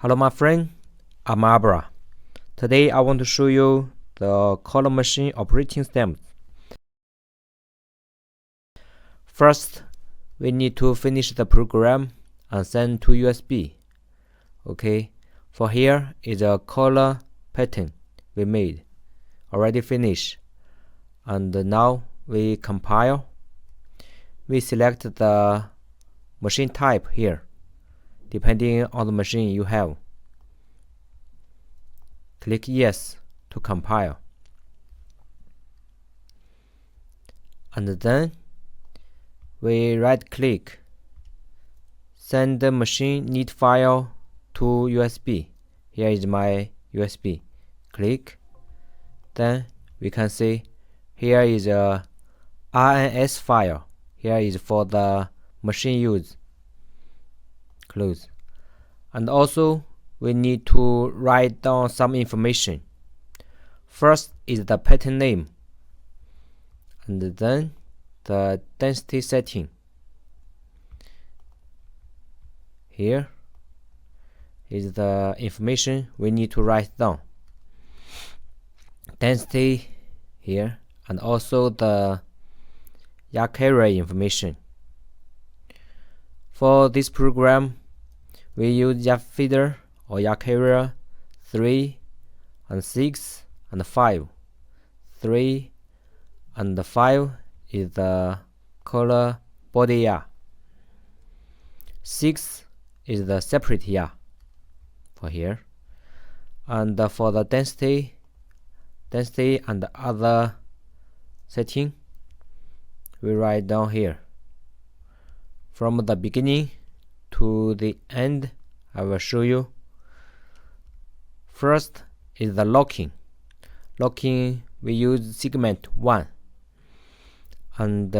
Hello my friend, I'm Abra. Today I want to show you the color machine operating steps. First, we need to finish the program and send to USB. Okay, for here is a color pattern we made, already finished. And now we compile. We select the machine type here, depending on the machine you have. Click Yes to compile. And then we right click, send the machine need file to USB. Here is my USB. Click. Then we can see here is a RNS file. Here is for the machine use. Close. And also we need to write down some information. First is the pattern name, and then the density setting. Here is the information we need to write down. Density here, and also the YARC carrier information. For this program, we use YARC feeder or YARC carrier 3 and 6 and 5. 3 and 5 is the color body YARC. 6 is the separate YARC for here. And for the density and the other setting, we write down here. From the beginning to the end, I will show you. First is the locking. Locking, we use segment 1. And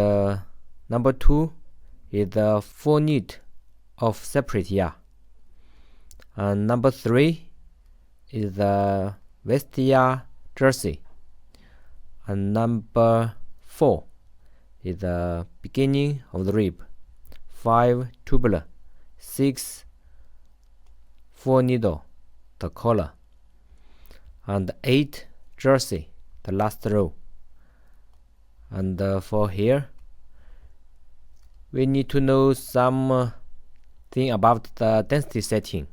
number 2 is the full need of separate YARC. And number 3 is the waist YARC jersey. And number 4 is the beginning of the rib. 5 tubular. 6 full needle, the collar. And 8 jersey, the last row. And for here, we need to know some thing about the density setting.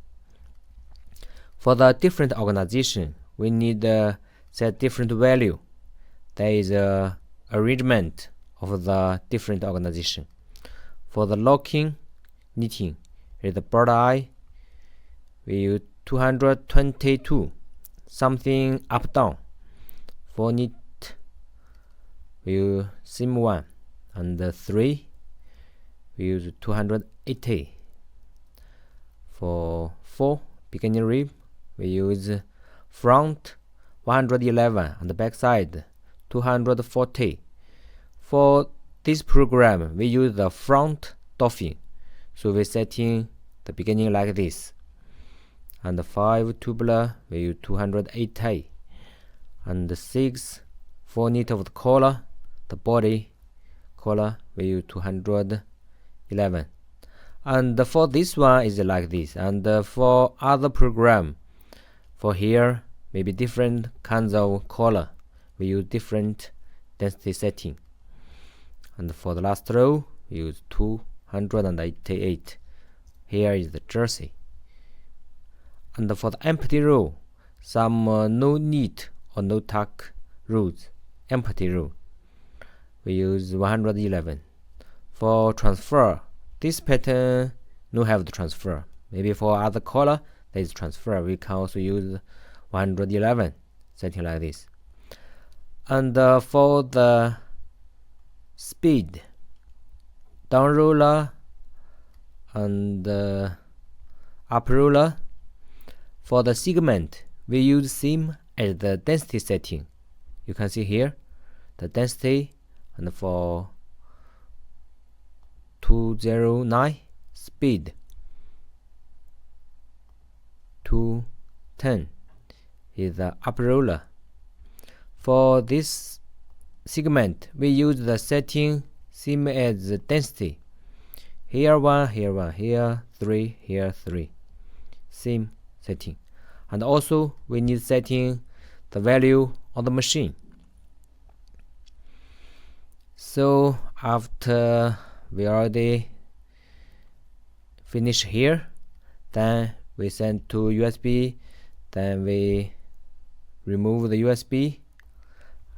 For the different organization, we need set different value. There is a arrangement of the different organization. For the locking, knitting, is the bird eye. We use 222, something up down. For knit, we use seam 1, and 3, we use 280. For 4, beginning rib, we use front 111 and the back side 240. For this program, we use the front dolphin, so we setting the beginning like this. And 5 tubular, we use 280. And 6 full knit of the collar, the body collar, we use 211. And for this one is like this. And for other program, for here maybe different kinds of collar, we use different density setting. And for the last row, we use 288. Here is the jersey. And for the empty row, some no knit or no tuck rows, empty row, we use 111. For transfer, this pattern no have the transfer. Maybe for other color there is transfer. We can also use 111, setting like this. And for the speed, down roller and up roller. For the segment, we use seam as the density setting. You can see here the density, and for 209 speed 210 is the up roller. For this segment, we use the setting seam as the density. Here 1, here 1, here 3, here 3. Seam setting. And also we need setting the value on the machine. So after we already finish here, then we send to USB, then we remove the USB,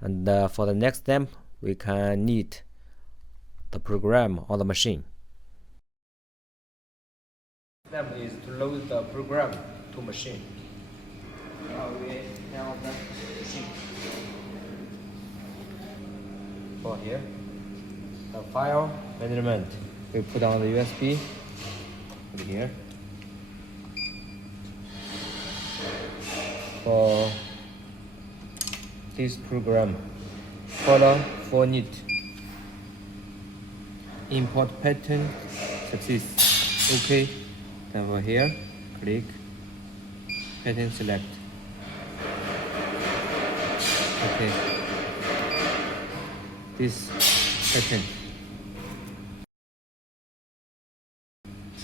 and for the next step we can need the program on the machine. Step is to load the program to machine. Now we have the machine. For here, the file management we put on the USB. Put here. For this program, follow for need. Import pattern success. OK. Then over here, click pattern select. OK. This pattern.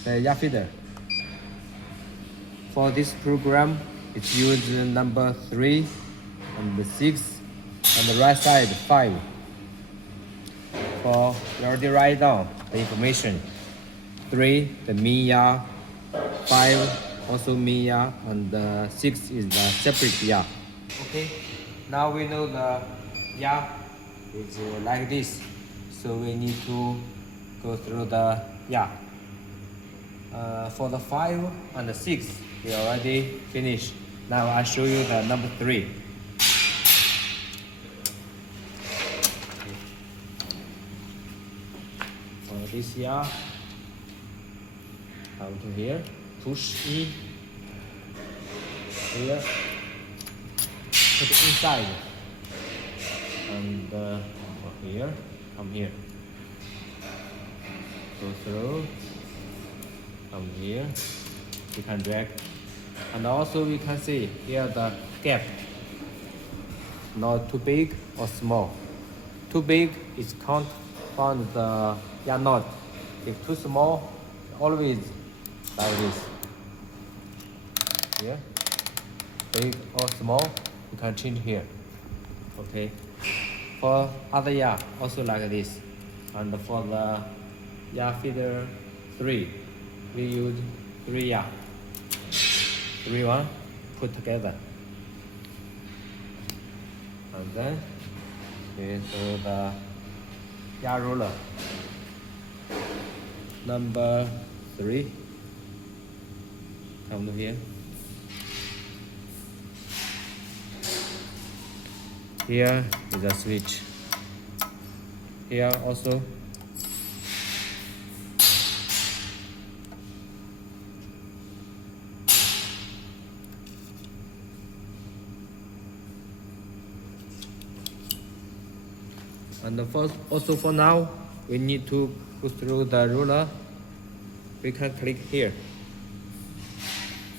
The YA feeder. For this program, it's used number 3 and the 6 and the right side 5. For you already write down the information. 3 the mean YA, 5 also mean YA, and 6 is the separate YA. Okay, now we know the YA is like this, so we need to go through the YA. For the 5 and the 6 we already finished. Now I show you the number 3. For this YA, come to here, push in, here, put it inside, and here, come here, go through, come here, we can drag, and also we can see here the gap, not too big or small. Too big is can't find the YA knot. If too small, always like this. Here, big or small, you can change here. Okay. For other YA, also like this. And for the YA feeder 3, we use 3 YA. 3 1 put together. And then we do the YA roller. Number 3. Come to here. Here is a switch. Here also. And also for now, we need to go through the ruler. We can click here.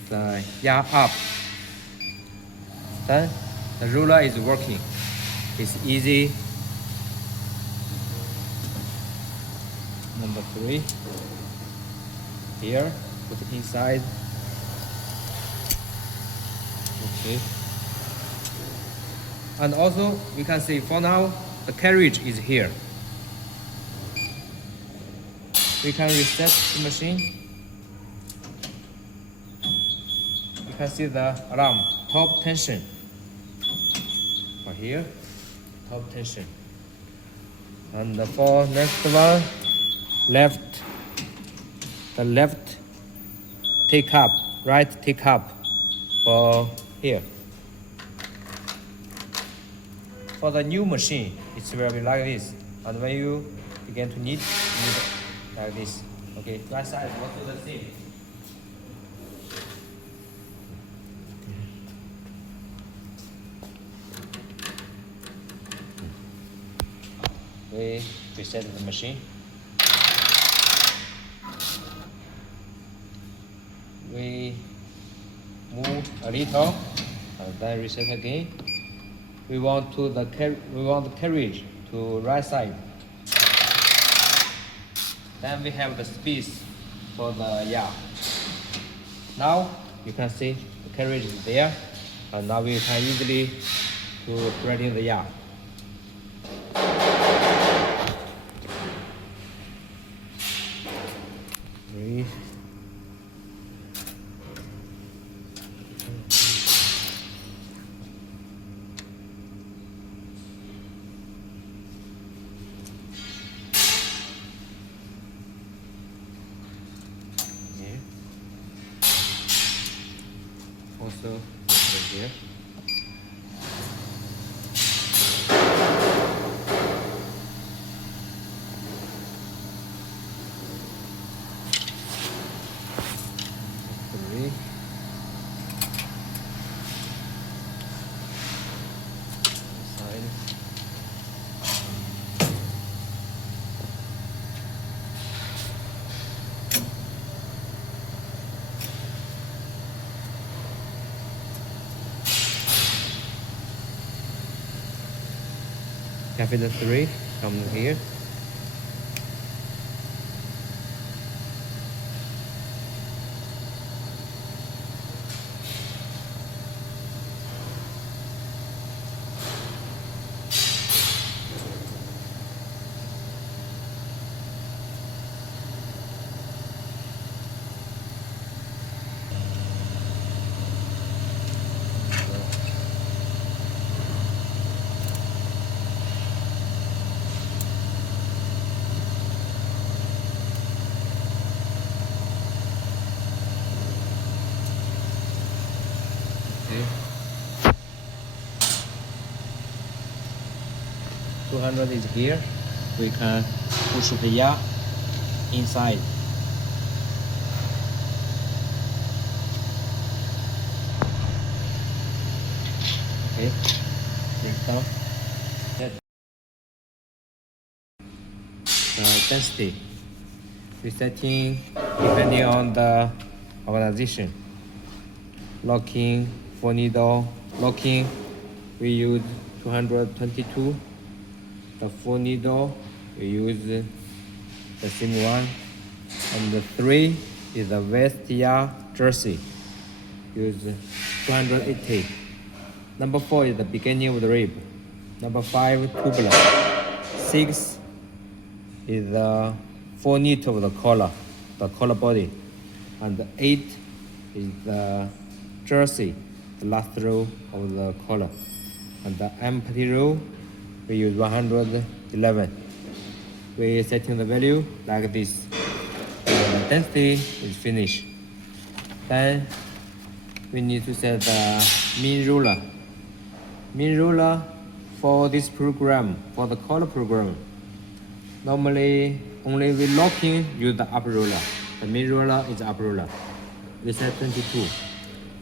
The YA up. Then the ruler is working. It's easy. Number 3. Here, put it inside. Okay. And also, we can see for now, the carriage is here. We can reset the machine. You can see the alarm, top tension. Right here, top tension. And for next one, left, the left take up, right take up for here. For the new machine, it will be like this. And when you begin to knit, like this. Okay, right side also the same. We reset the machine. We move a little and then reset again. We want the carriage to right side. Then we have the space for the YA. Now you can see the carriage is there, and now we can easily to threading the yarn. Three. Also over here. Three. Side. Capital 3 come here. Okay. 200 is here. We can push the yarn inside. Okay, here it comes. Density. Resetting depending on the organization. Locking, 4 needle locking, we use 222. The 4 needle, we use the same one. And the 3 is the Vestia jersey, use 280. Number 4 is the beginning of the rib. Number 5, tubular. 6 is the 4 knit of the collar body. And 8 is the jersey, the last row of the collar. And the empty row, we use 111. We setting the value like this. The density is finished. Then we need to set the mean ruler. Mean ruler for this program, for the collar program. Normally, only we locking use the upper ruler. The mean ruler is upper ruler. We set 22.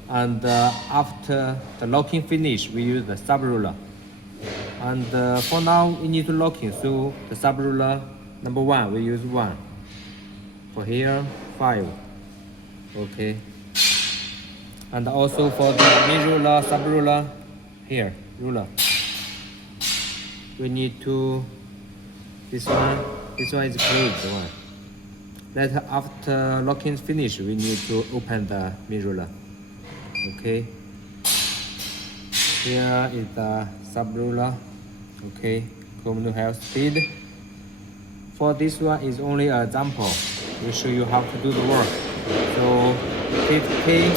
And after the locking finish, we use the sub ruler. And for now, we need to locking, so the sub ruler number 1, we use 1. For here, 5. Okay. And also for the main ruler, sub ruler, here, ruler. We need to, this one is closed one. Later, after locking finish, we need to open the main ruler. Okay. Here is the sub ruler. Okay, comb to have speed. For this one is only an example. We show you how to do the work. So 50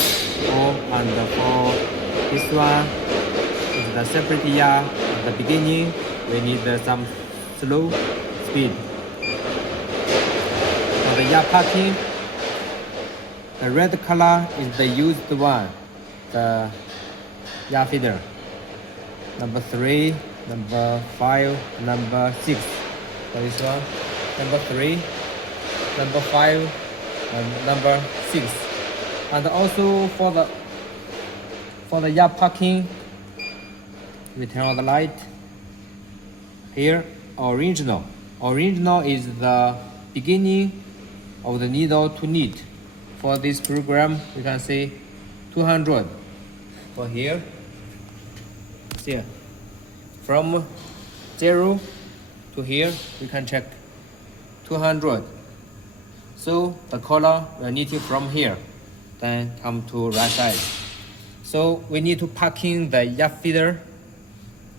and for this one is the separate yarn. At the beginning, we need some slow speed. For the yarn packing, the red color is the used one, the yarn feeder. Number 3, number 5, number 6. For this one, number 3, number 5, and number 6. And also for the yarn packing, we turn on the light. Here, original. Original is the beginning of the needle to knit. For this program, we can say 200. For here, see, from 0 to here, we can check 200. So the collar we are knitting from here. then come to right side. So we need to parking the yacht feeder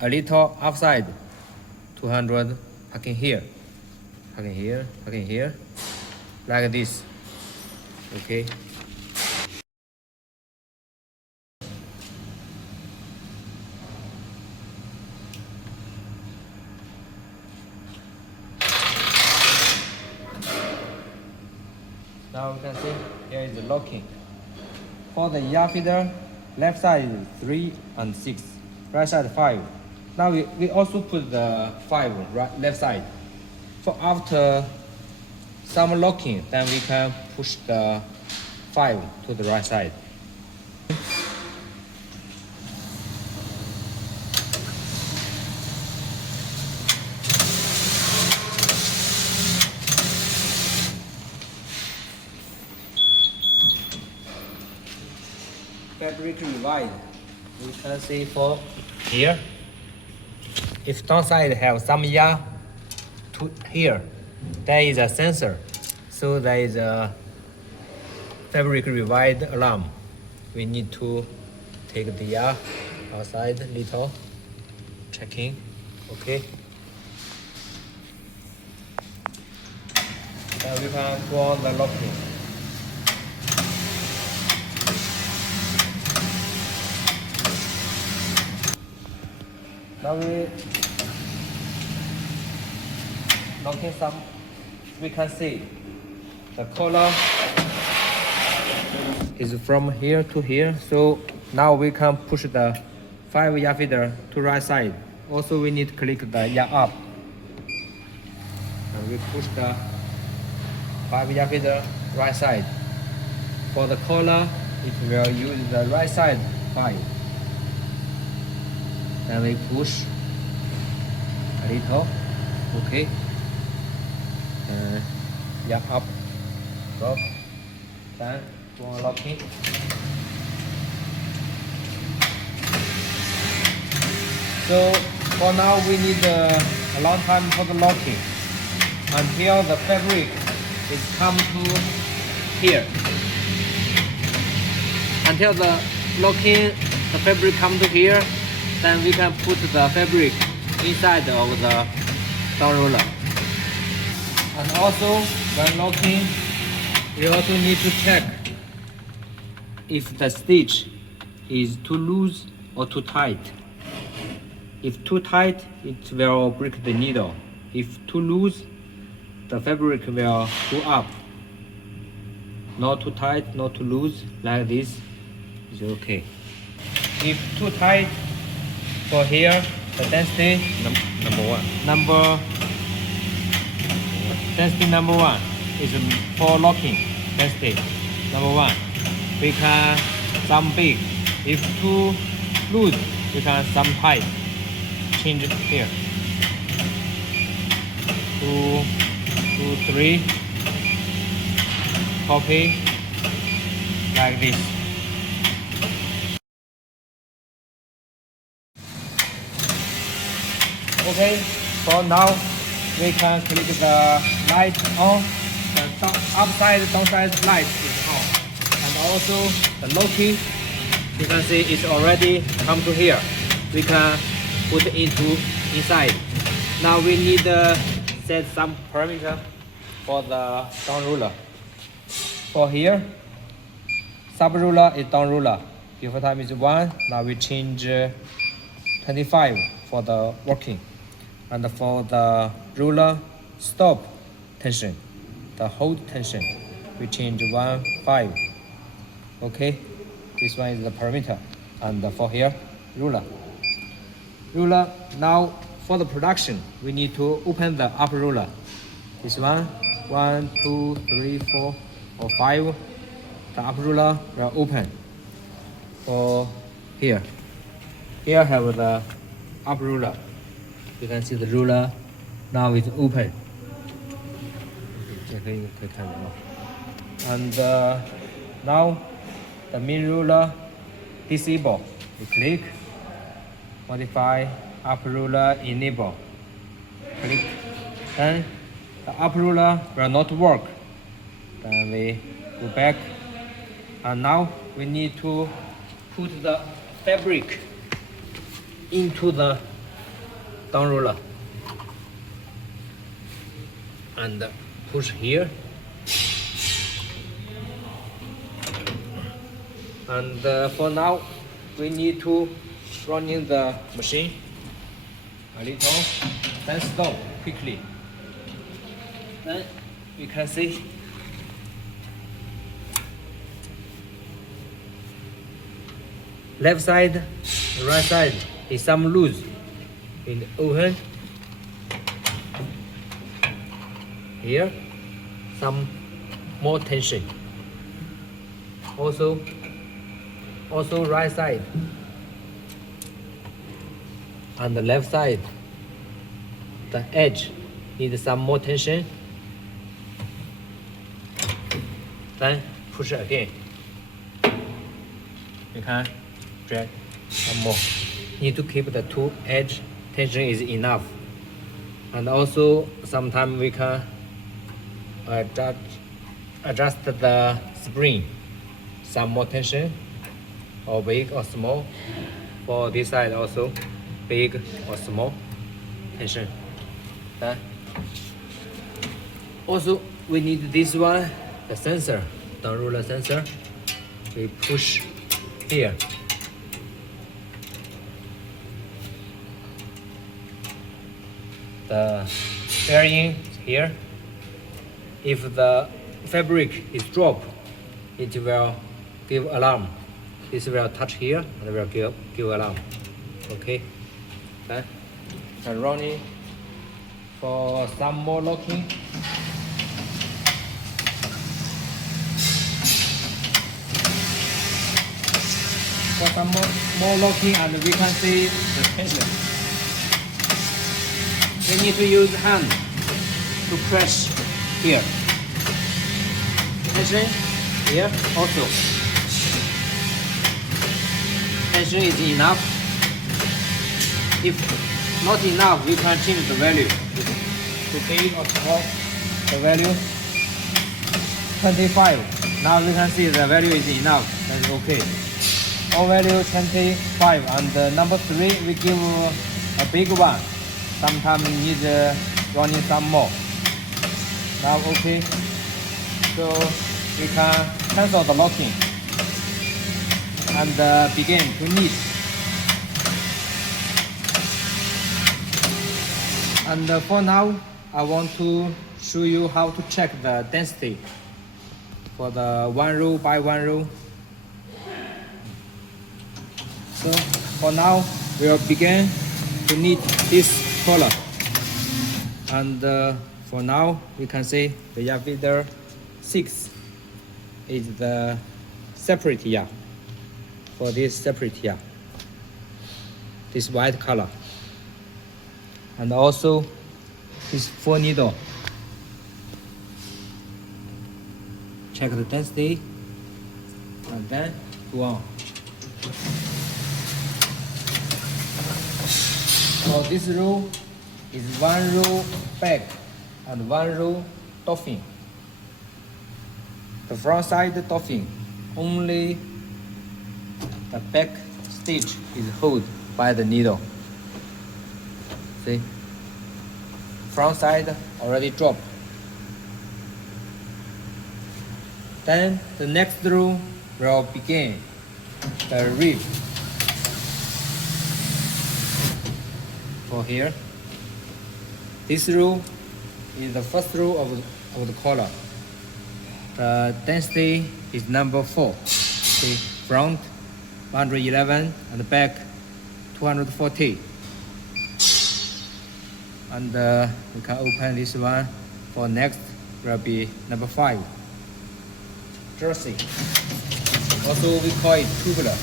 a little outside. 200 parking here, like this. Okay. Now we can see here is the locking. For the yacht feeder, left side is 3 and 6, right side 5. Now we also put the 5 right left side. For after some locking, then we can push the 5 to the right side. Fabric divide. We can see for here. If downside have some yacht to here, there is a sensor. So there is a fabric divide alarm. We need to take the yacht outside little, checking. Okay. Then we can go on the locking. Now we locking some, we can see the collar is from here to here. So now we can push the 5 yacht feeder to right side. Also we need to click the yacht up. And we push the 5 yacht feeder right side. For the collar, it will use the right side 5. Then we push a little, okay. Yacht up, go, then go on locking. So for now we need a long time for the locking until the fabric is come to here. Until the locking, the fabric come to here, then we can put the fabric inside of the down roller. And also, when locking, we also need to check if the stitch is too loose or too tight. If too tight, it will break the needle. If too loose, the fabric will go up. Not too tight, not too loose, like this is okay. If too tight, for here, the density density number 1 is for locking density number 1. We can some big. If too loose, we can some tight. Change it here. 2, 3. Copy like this. Okay, so now we can click the light on. The upside, downside light is on. And also the locking, you can see it's already come to here. We can put it into inside. Now we need to set some parameter for the down ruler. For here, sub ruler is down ruler. Before time is 1. Now we change 25 for the working. And for the ruler stop tension, the hold tension, we change 1, 5. Okay, this one is the parameter. And for here, ruler. Now for the production, we need to open the upper ruler. This one, 1, 2, 3, 4, or 5. The upper ruler will open. For here have the upper ruler. You can see the ruler now is open. And now the main ruler disable. We click, modify upper ruler enable. Click, then the upper ruler will not work. Then we go back And now we need to put the fabric into the down roller and push here. And for now, we need to run in the machine a little, then stop quickly. Then you can see left side, right side is some loose in the oven. Here, some more tension. Also right side and the left side, the edge needs some more tension. Then push again. You can drag some more. Need to keep the two edge tension is enough. And also sometimes we can adjust the spring, some more tension, or big or small. For this side also, big or small tension. Then also we need this one, the sensor, the roller sensor. We push here. The bearing here. If the fabric is dropped, it will give alarm. This will touch here and will give alarm. Okay. Then I'm running for some more locking. For some more locking, and we can see the tension. We need to use hand to press here. Tension here also. Tension is enough. If not enough, we can change the value to big or small. The value 25. Now we can see the value is enough. That's okay. All value 25, and number 3 we give a big one. Sometimes we need running some more. Now okay. So we can cancel the locking and begin to knit. And for now, I want to show you how to check the density for the one row by one row. So for now, we will begin to knit this collar. And for now, we can see the yarn feeder 6 is the separate yarn. For this separate yarn, this white color. And also this 4 needle. Check the density and then go on. So this row is 1 row back and 1 row dolphin. The front side dolphin, only the back stitch is held by the needle. See? Front side already dropped. Then the next row will begin the rib. For here, this row is the first row of the collar. The density is number 4. See, front 111 and the back 240. And we can open this one. For next will be number 5. Jersey. Also we call it tubular.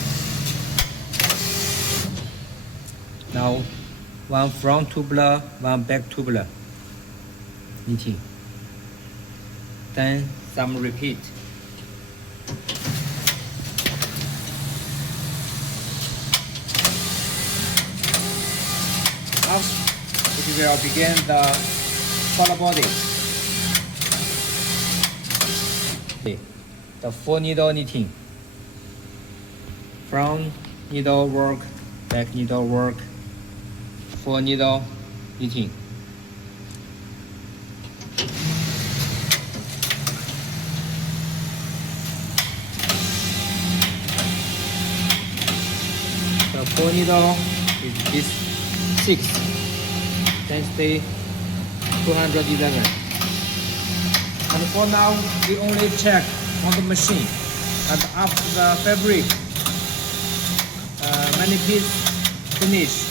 Now 1 front tubular, 1 back tubular knitting. Then some repeat. Now it will begin the collar body. The 4 needle knitting. front needle work, back needle work, 4 needle knitting. The 4 needle is this 6, density 211. And for now, we only check on the machine. And after the fabric many pieces finish,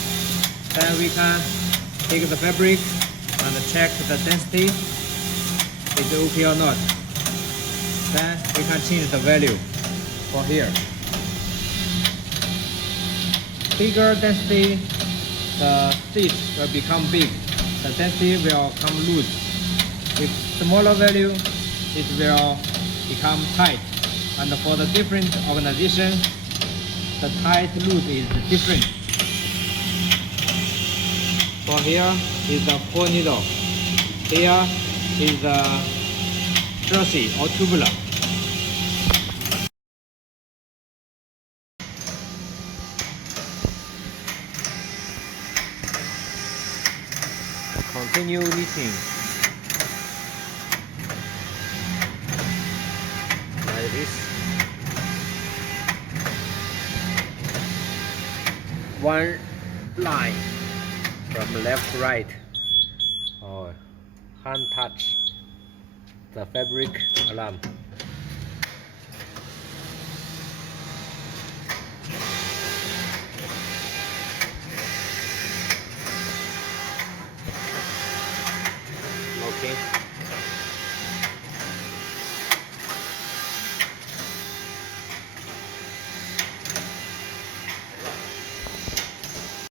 then we can take the fabric and check the density is okay or not. Then we can change the value for here. Bigger density, the stitch will become big. The density will come loose. With smaller value, it will become tight. And for the different organization, the tight loose is different. For here is the 4 needle. Here is the jersey or tubular. Continue knitting like this. One line from left to right, or hand touch the fabric alarm. Okay.